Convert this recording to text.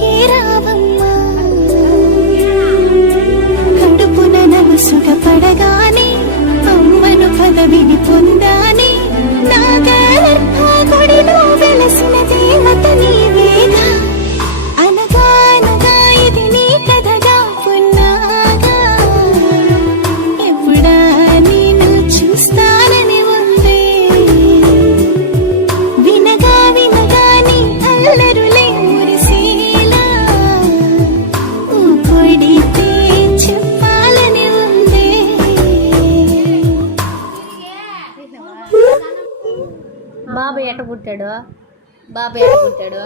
ఇంటికి రావమ్మా కడుపున నలుసుగపడగానే అమ్మను పదవిని పొందాని నా గర్భగుడిలో వెలసిన దేవత నీవేగా అనగానగా ఇది నీ కథగా పున్నాగా ఎప్పుడా నేను చూస్తానని ఉందే వినగా వినగా నీ అల్లరులే మురిసేలా ఊపిడితే చెప్పాలని ఉందే బాబు ఎట్ట పుట్టాడు బాబు ఎట్ట పుట్టాడు